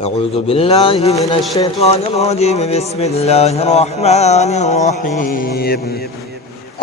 أعوذ بالله من الشيطان الرجيم. بسم الله الرحمن الرحيم.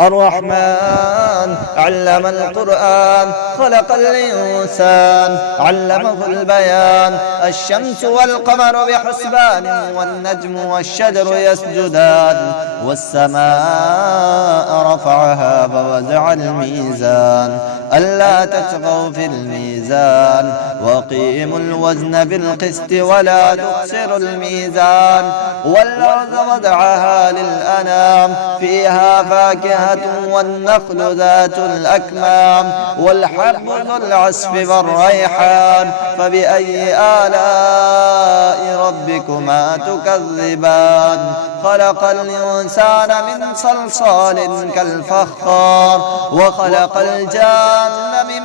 الرحمن علم القرآن، خلق الإنسان، علمه البيان. الشمس والقمر بحسبان، والنجم والشجر يسجدان. والسماء رفعها ووزع الميزان، ألا تطغوا في الميزان، وأقيموا الوزن بالقسط ولا تخسروا الميزان. والأرض وضعها للأنام، فيها فاكهة والنخل ذات الأكمام، والحب ذو العصف والريحان. فبأي آلاء ربكما تكذبان؟ خلق الإنسان من صلصال كالفخار، وخلق الجان من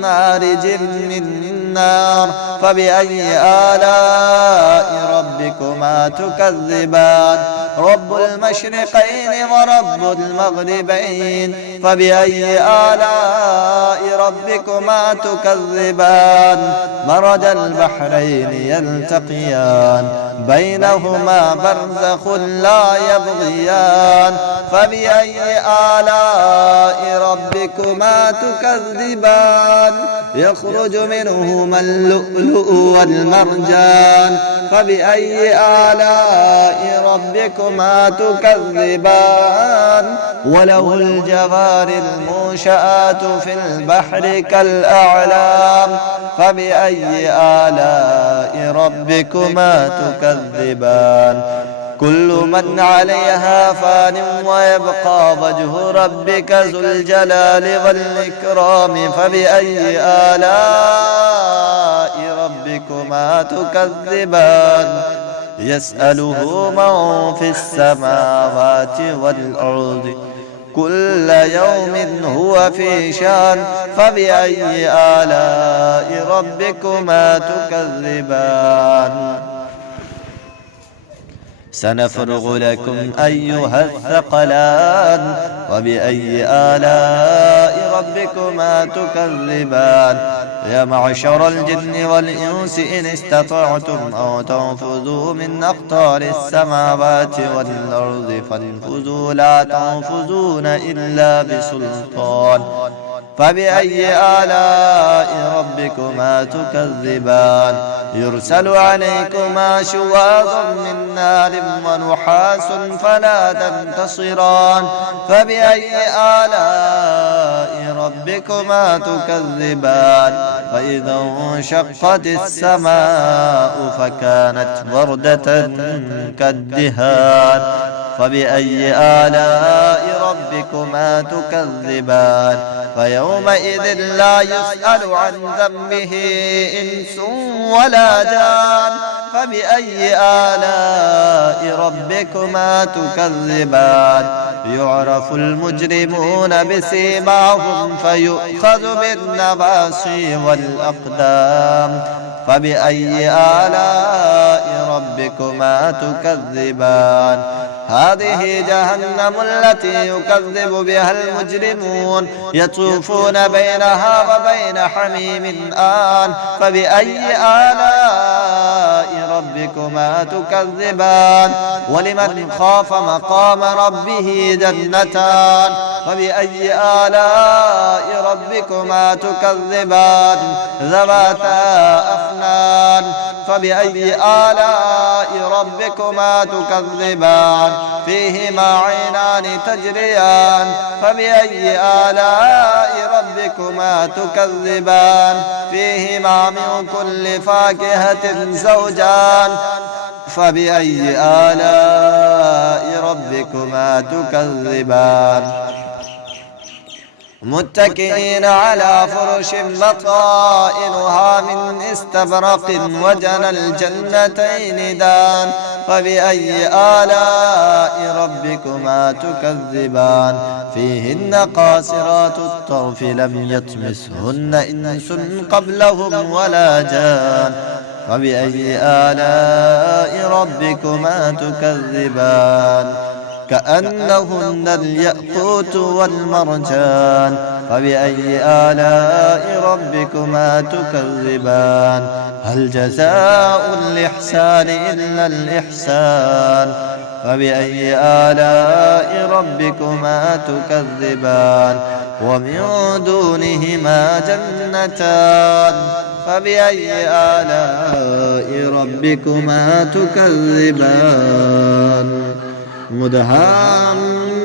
مارج من نار. فبأي آلاء ربكما تكذبان؟ رب المشرقين ورب المغربين. فبأي آلاء ربكما تكذبان؟ مرج البحرين يلتقيان، بينهما برزخ لا يبغيان. فبأي آلاء ربكما تكذبان؟ يخرج منهما اللؤلؤ والمرجان. فبأي آلاء ربكما تكذبان؟ وله الجوار المنشآت في البحر كالأعلام. فبأي آلاء ربكما تكذبان؟ كل من عليها فان، ويبقى وجه ربك ذو الجلال والإكرام. فبأي آلاء ربكما تكذبان؟ يسأله من في السماوات والأرض، كل يوم هو في شان. فبأي آلاء ربكما تكذبان؟ سنفرغ لكم أيها الثقلان. وبأي آلاء ربكما تكذبان؟ يا معشر الجن والإنس إن استطعتم أن تنفذوا من أقطار السماوات والأرض فانفذوا، لا تنفذون إلا بسلطان. فبأي آلاء ربكما تكذبان؟ يرسل عليكما شواظ من نار ونحاس فلا تنتصران. فبأي آلاء ربكما تكذبان؟ فإذا انشقت السماء فكانت وردة كالدهان. فبأي آلاء ربكما تكذبان؟ فيومئذ لا يسأل عن ذنبه إنس ولا جان. فبأي آلاء ربكما تكذبان؟ يعرف المجرمون بسيماهم فيؤخذ بالنواصي والأقدام. فبأي آلاء ربكما تكذبان؟ هذه جهنم التي يكذب بها المجرمون، يطوفون بينها وبين حميم آن. فبأي آلاء ربكما تكذبان؟ ولمن خاف مقام ربه جنتان. فبأي آلاء ربكما تكذبان؟ ذواتا أفنان. فبأي آلاء ربكما تكذبان؟ فيهما عينان تجريان. فبأي آلاء ربكما تكذبان؟ فيهما من كل فاكهة زوجان. فبأي آلاء ربكما تكذبان؟ متكئين على فرش بطائنها من استبرق، وجنى الجنتين دان. فبأي آلاء ربكما تكذبان؟ فيهن قاصرات الطرف لم يطمثهن إنس قبلهم ولا جان. فبأي آلاء ربكما تكذبان؟ كأنهن الياقوت والمرجان. فبأي آلاء ربكما تكذبان؟ هل جزاء الإحسان إلا الإحسان فبأي آلاء ربكما تكذبان ومن دونهما جنتان فبأي آلاء ربكما تكذبان مدهامتان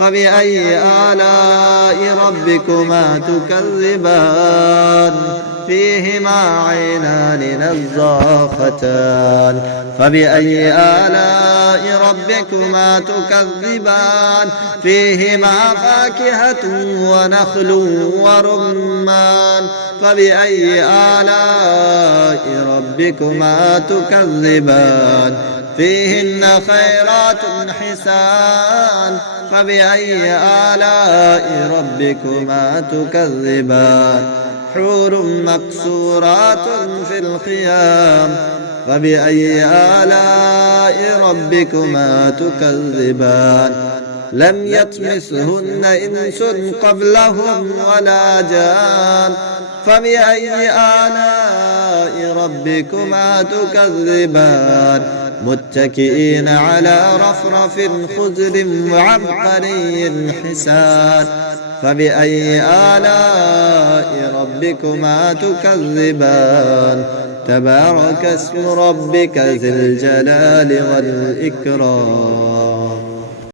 فبأي آلاء ربكما تكذبان فيهما عينان نضاختان فبأي آلاء ربكما تكذبان فيهما فاكهة ونخل ورمان فبأي آلاء ربكما تكذبان فيهن خيرات حسان فبأي آلاء ربكما تكذبان حور مقصورات في الخيام فبأي آلاء ربكما تكذبان لم يطمثهن إنس قبلهم ولا جان فبأي آلاء ربكما تكذبان متكئين على رفرف خضر وعبقري حسان فبأي آلاء ربكما تكذبان تبارك اسم ربك ذي الجلال والإكرام